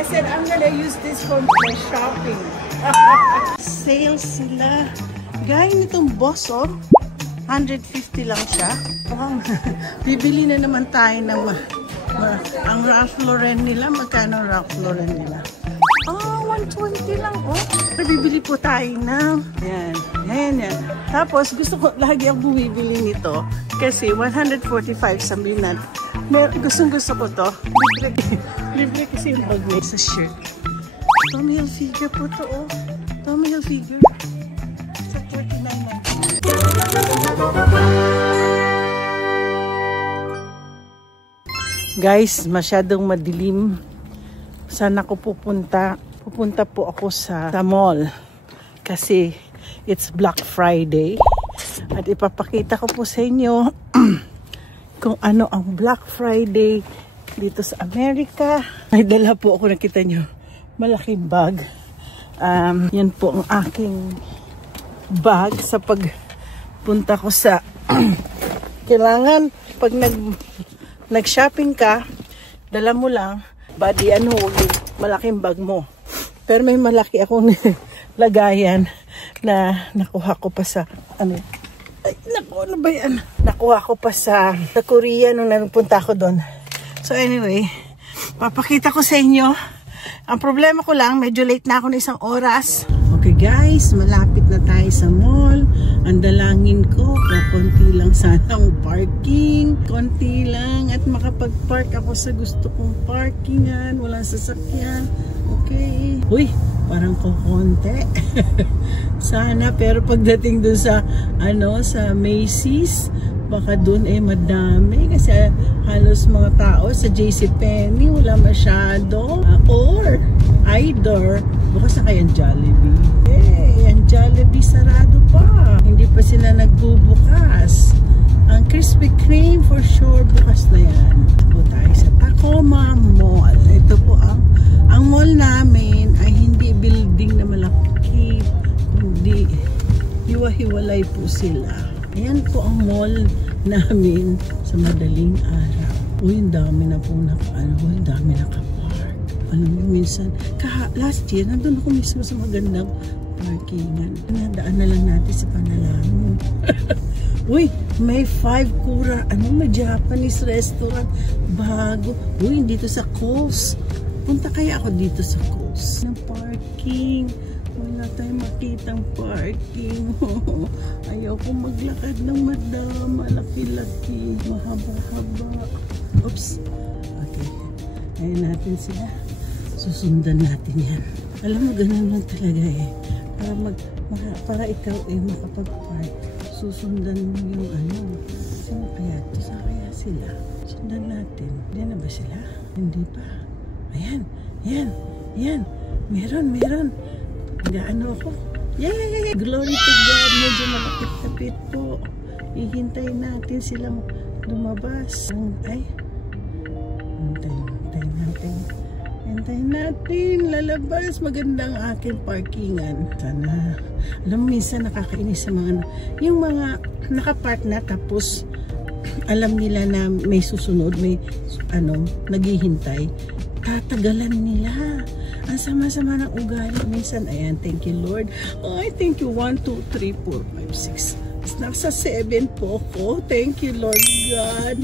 I said, I'm gonna use this for my shopping. Sales sila. Gaya nitong boss, oh. 150 lang siya. Wow. Bibili na naman tayo ng ang Ralph Lauren nila. Magkano Ralph Lauren nila? Oh, 120 lang, oh. Bibili po tayo ng yan. Yan. Tapos, gusto ko, lagi akong bumibili nito. Kasi 145 sa minat. Gustong-gusto ko to. Libre kasi yung bag niya sa shirt. Tommy Hilfiger po to, oh. Tommy Hilfiger. Sa 39. Guys, masyadong madilim. Saan ako pupunta? Pupunta po ako sa mall. Kasi it's Black Friday. At ipapakita ko po sa inyo kung ano ang Black Friday dito sa Amerika. May dala po ako, nakita nyo, malaking bag. Yan po ang aking bag sa pagpunta ko sa kailangan pag nag-shopping ka, dala mo lang body yung malaking bag mo. Pero may malaki akong lagayan na nakuha ko pa sa ay, naku, ano ba yan? Nakuha ko pa sa Korea nung nagpunta ako doon. So anyway, papakita ko sa inyo. Ang problema ko lang, medyo late na ako ng 1 oras. Okay guys, malapit na tayo sa mall. Ang dalangin ko, konti lang sana ang parking. Konti lang at makapag-park ako sa gusto kong parkingan. Walang sasakyan. Okay. Uy, parang kukonti. Sana, pero pagdating dun sa sa Macy's, baka dun madami kasi halos mga tao sa JCPenney wala masyado, or either bukas na kayang Jollibee. Ang Jollibee sarado pa, hindi pa sila nagbubukas. Ang Krispy Kreme for sure bukas na yan. Po tayo sa Tacoma Mall. Ito po ang mall namin ay hindi building na malaki, hindi hiwa-hiwalay po sila. Ayan po ang mall namin sa madaling araw. Uy, ang dami na po ang dami nakapark. Alam mo, minsan, last year, nandun ako mismo sa magandang parkingan. Nadaan na lang natin sa Panalangin. Uy, may 5 kura, may Japanese restaurant, bago. Uy, dito sa Kohl's. Punta kaya ako dito sa Kohl's. Ng parking. Wala tayong makitang parking. Ayaw ko maglakad ng madama. Laki-laki. Mahaba-haba. Oops. Okay. Ayan natin sila. Susundan natin yan. Alam mo, ganun lang talaga para ikaw makapag-park. Susundan mo yung sino kaya ito? Saan kaya sila? Sundan natin. Hindi na ba sila? Hindi pa. Ayan. Yan. Meron. Ako. Yay! Glory to God. Medyo malapit-lapit po. Ihintayin natin silang lumabas. Hintayin natin. Lalabas. Magandang aking parkingan. Sana. Alam mo, minsan nakakainis sa yung mga nakapark na tapos alam nila na may susunod, may naghihintay. Tatagalan nila. Ang sama-sama ng ugali. Minsan, ayan, thank you Lord. Ay, thank you. 1, 2, 3, 4, 5, 6. Nasa 7 po ako. Thank you Lord God.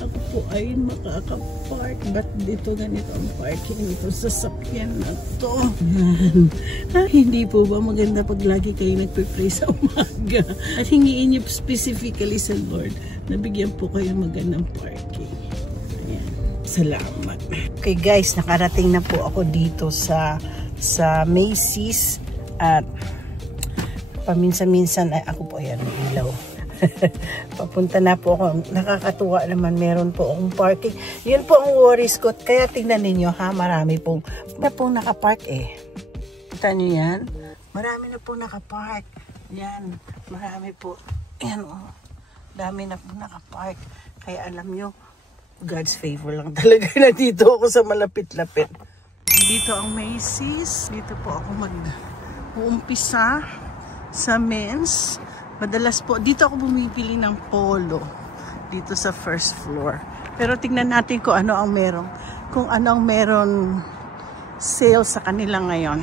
Ako po ay makakapark. Ba't dito ganito ang parking nito sa sasakyan na to? Hindi po ba maganda pag lagi kayo nagpe-pray sa umaga? At hingiin niyo specifically sa Lord na bigyan po kayo magandang parking. Salamat. Okay guys, nakarating na po ako dito sa Macy's at paminsan-minsan ay ako po ayan, may ilaw. Papunta na po ako. Nakakatuwa naman, meron po akong parking. Yun po ang worries ko. Kaya tingnan ninyo marami pong nakapark Kita nyo yan? Marami na pong nakapark. Yan, marami po. Yan dami na po nakapark. Kaya alam nyo, God's favor lang talaga na dito ako sa malapit-lapit. Dito ang Macy's. Dito po ako mag-uumpisa sa men's. Madalas po, dito ako bumibili ng polo. Dito sa first floor. Pero tingnan natin kung ano ang meron. Kung ano ang meron sale sa kanila ngayon.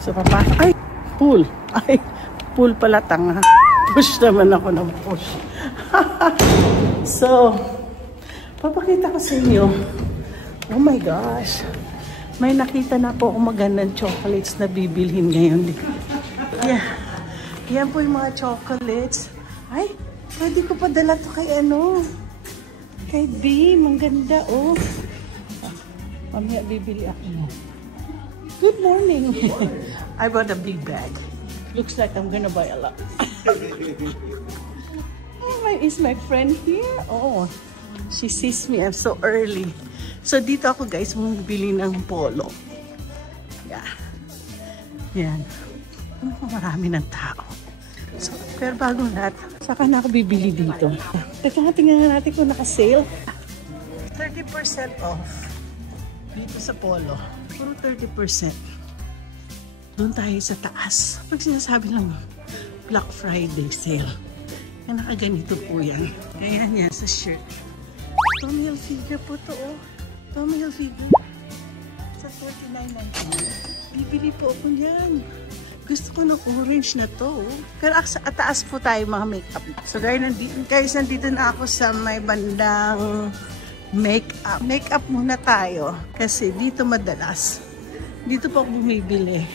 So, ay, pool. Ay, pool pala, tanga. Push naman ako ng push. So, papakita ko sa inyo. Oh my gosh. May nakita na po akong magandang chocolates na bibilhin ngayon. Yeah. Yan po yung mga chocolates. Ay, pwede ko padala to kay ano. Kay Beam. Ang ganda, oh. Mamaya bibili ako. Good morning. I bought a big bag. Looks like I'm gonna buy a lot. Oh, is my friend here? Oh, she sees me. I'm so early. So, dito ako guys, bumibili ng polo. Yeah. Yan. Marami ng tao. So, pero bago lahat, saka na ako bibili dito. Teka, tingnan natin kung naka-sale. 30% off. Dito sa polo. Puro 30%. Doon tayo sa taas. Pag sinasabi lang, Black Friday sale. Yan, nakaganito po yan. Kaya yan sa shirt. Tommy Hilfiger po to, oh. Tommy Hilfiger. Sa $49.99. Bibili po ako yan. Gusto ko ng orange na to. Oh. Pero sa taas po tayo mga makeup. So guys, nandito na ako sa may bandang makeup. Makeup muna tayo. Kasi dito madalas. Dito po ako bumibili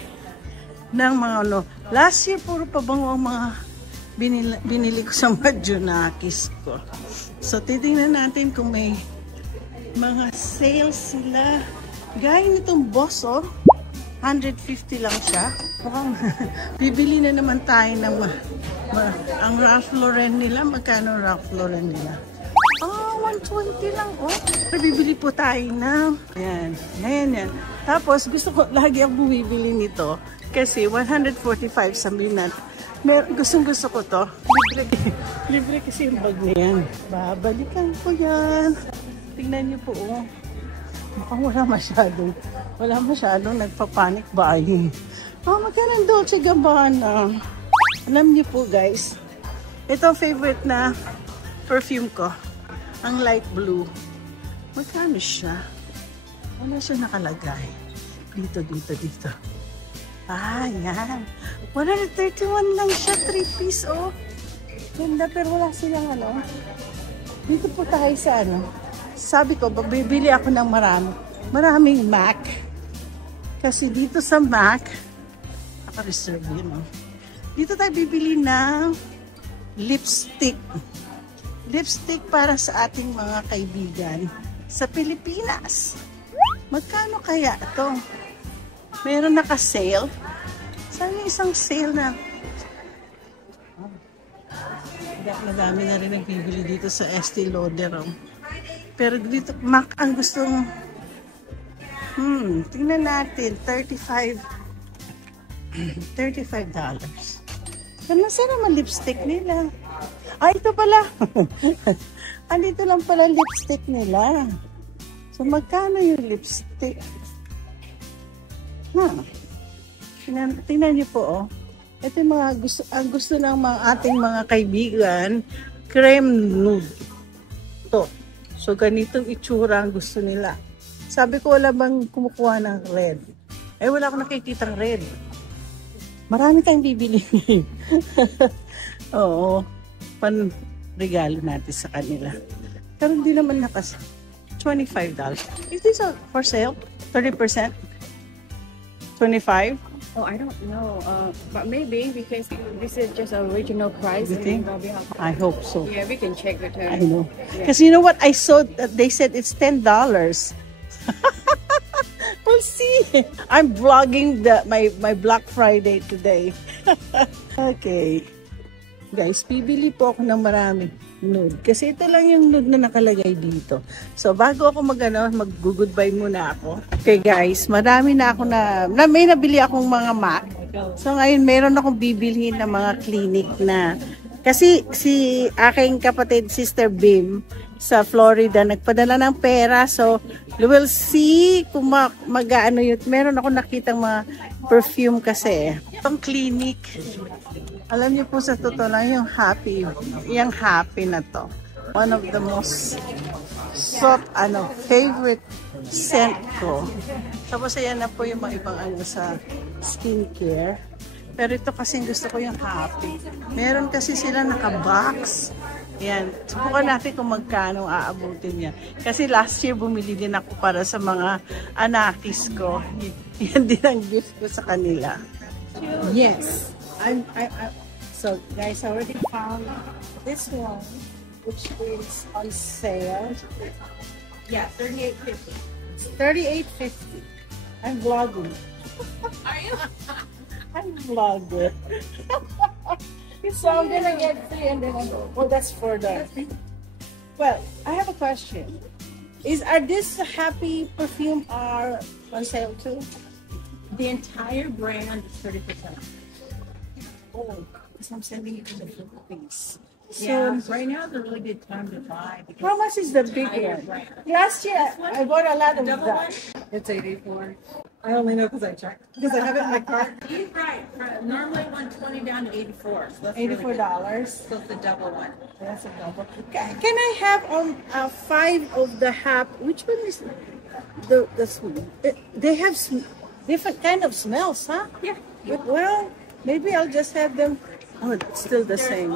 ng mga ano. Last year, puro pabango ang mga binili ko sa mga Junakis ko. So, titingnan natin kung may mga sales sila. Gaya nitong boss, oh. 150 lang siya. Mukhang bibili na naman tayo ng ang Ralph Lauren nila. Magkano Ralph Lauren nila? Oh, 120 lang, oh. Bibili po tayo na. Ayan. Ayan, yan. Tapos, gusto ko, lagi ang bumibili nito. Kasi 145 sa minat. Gustong-gusto ko to. Libre kasi yung bag na yan. Babalikan ko yan. Tingnan niyo po, oh. Mukhang wala masyadong nagpa-panic buying. Oh, magkano ang Dolce Gabbana? Alam niyo po, guys. Ito ang favorite na perfume ko. Ang light blue. Magkano siya? Wala siya nakalagay. Dito. Ah, yan. 131 lang siya. 3-piece, oh. Ganda, pero wala silang ano. Dito po tayo sa ano. Sabi ko, bibili ako ng maraming MAC. Kasi dito sa MAC, naka-reserve yun, oh. Dito tayo bibili ng lipstick. Lipstick para sa ating mga kaibigan sa Pilipinas. Magkano kaya ito? Meron naka-sale. Saan yung isang sale na? Madami na rin nagbibili dito sa Estee Lauder. Oh. Pero dito, MAC ang gustong tingnan natin. $35. Ano saan naman lipstick nila? Ah, ito pala. Andito lang pala lipstick nila. So, magkano yung lipstick? Tingnan niyo po, oh. Ito yung mga gusto ng mga ating mga kaibigan, creme nude. To. So, ganitong itsura ang gusto nila. Sabi ko, wala bang kumukuha ng red? Eh, wala akong nakikitang red. Marami tayong bibili. Oo. Pan-regalo natin sa kanila. Pero hindi naman nakas. $25. Is this for sale? 30%? 25? Oh, I don't know. But maybe because this is just original price. You think? I hope so. Yeah, we can check with her. I know. Yeah. Because you know what? I saw that they said it's $10. We'll see. I'm vlogging my Black Friday today. Okay. Guys, bibili po ako ng marami nude. Kasi ito lang yung nude na nakalagay dito. So, bago ako mag-goodbye muna ako. Okay guys, marami na ako may nabili akong mga MAC. So, ngayon meron akong bibilhin ng mga clinic na. Kasi si aking kapatid, Sister Bim, sa Florida, nagpadala ng pera. So, we'll see kung mag-ano yun. Meron ako nakitang mga perfume kasi. Itong clinic, alam niyo po sa totoo lang yung happy na to. One of the most favorite scent ko. Tapos ayan na po yung mga ibang sa skincare. Pero ito kasi gusto ko yung happy. Meron kasi sila naka-box. Ayan. Subukan natin kung magkano aabutin niya. Kasi last year bumili din ako para sa mga anakis ko. Yan din ang gift ko sa kanila. Yes. So guys, I already found this one, which is on sale. Yeah, $38.50. It's $38.50. I'm vlogging. Are you? I'm vlogging. So I'm gonna get 3 and then oh, that's for the. Well, I have a question. Are this happy perfume are on sale too? The entire brand is 30%. Oh, because I'm sending it to the Philippines. So right now is a really good time to buy. How much is the big one? Last year I bought a lot of that. It's 84. I only know because I checked. Because I have it in my cart. He's right. Normally 120 down to 84. So that's $84. So it's the double one. That's a double. Can I have 5 of the which one is the they have different kind of smells, huh? Yeah. But, well, maybe I'll just have them. Oh, it's still the same.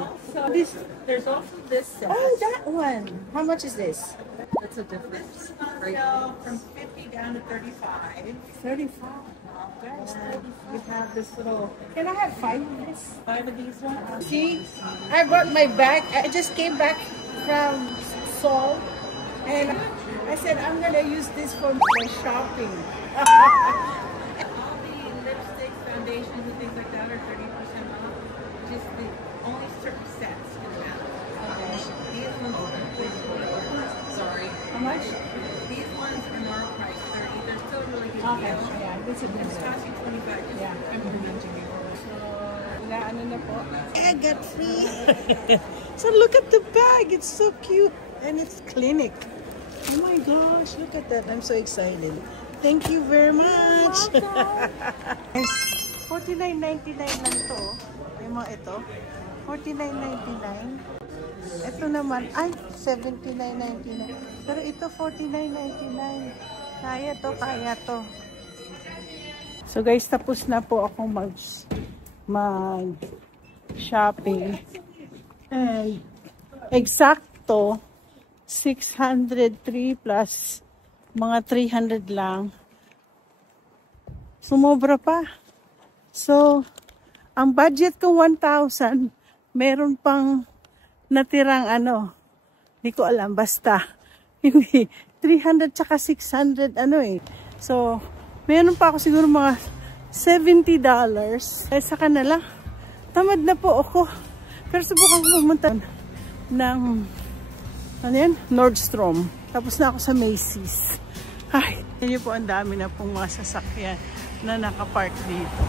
There's also this set. Oh, that one. How much is this? That's a difference. So from 50 down to 35. 35. We have this little Can I have 5 of this? 5 of these ones. See, I brought my bag. I just came back from Seoul, and I said I'm gonna use this for my shopping. All the lipsticks, foundations, and things like that are 30% off. Just the only certain sets in that. These ones are $34. Sorry. How much? These ones are normal price 30. They're still really good Okay. deal. Yeah, this is It's costing 20 bucks. Yeah. I'm preventing you. Ano na po? I got free. So look at the bag. It's so cute. And it's clinic. Oh my gosh, look at that. I'm so excited. Thank you very much. Guys, $49.99 lang to. Yung mga ito. $49.99. Ito naman, ay, $79.99. Pero ito, $49.99. Kaya to. So guys, tapos na po akong mag-shopping. And eksakto 603 plus mga 300 lang. Sumobra pa. So, ang budget ko 1,000, meron pang natirang hindi ko alam, basta. Hindi, 300 tsaka 600 So, meron pa ako siguro mga $70. Sa kanila, tamad na po ako. Pero subukan ko pumunta ng Nordstrom. Tapos na ako sa Macy's. Ay, yun po, ang dami na pong mga sasakyan na nakapark dito.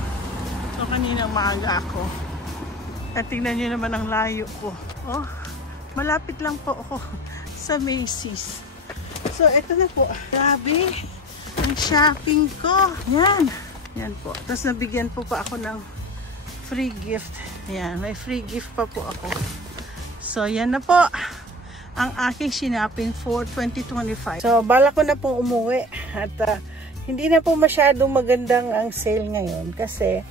So, kaninang maaga ako. At tingnan nyo naman ang layo ko. Oh, malapit lang po ako sa Macy's. So, eto na po. Grabe, ang shopping ko. Yan. Yan po. Tapos nabigyan po pa ako ng free gift. Yan, may free gift pa po ako. So, yan na po ang aking shopping for 2025. So, bala ko na pong umuwi. At hindi na po masyadong magandang ang sale ngayon. Kasi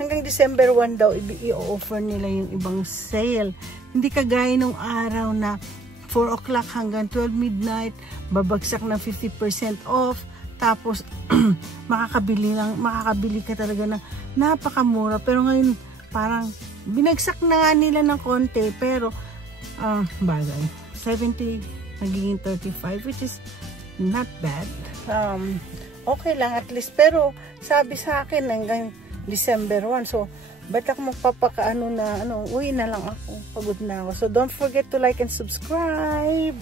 hanggang December 1 daw i-offer nila yung ibang sale. Hindi kagaya nung araw na 4 o'clock hanggang 12 midnight, babagsak ng 50% off. Tapos, makakabili ka talaga ng napakamura. Pero ngayon, parang binagsak na nga nila ng konti. Pero, bagay. 70, nagiging 35, which is not bad. Okay lang at least. Pero, sabi sa akin hanggang December 1. So, ba't ako magpapakaano na, uwi na lang ako. Pagod na ako. So, don't forget to like and subscribe.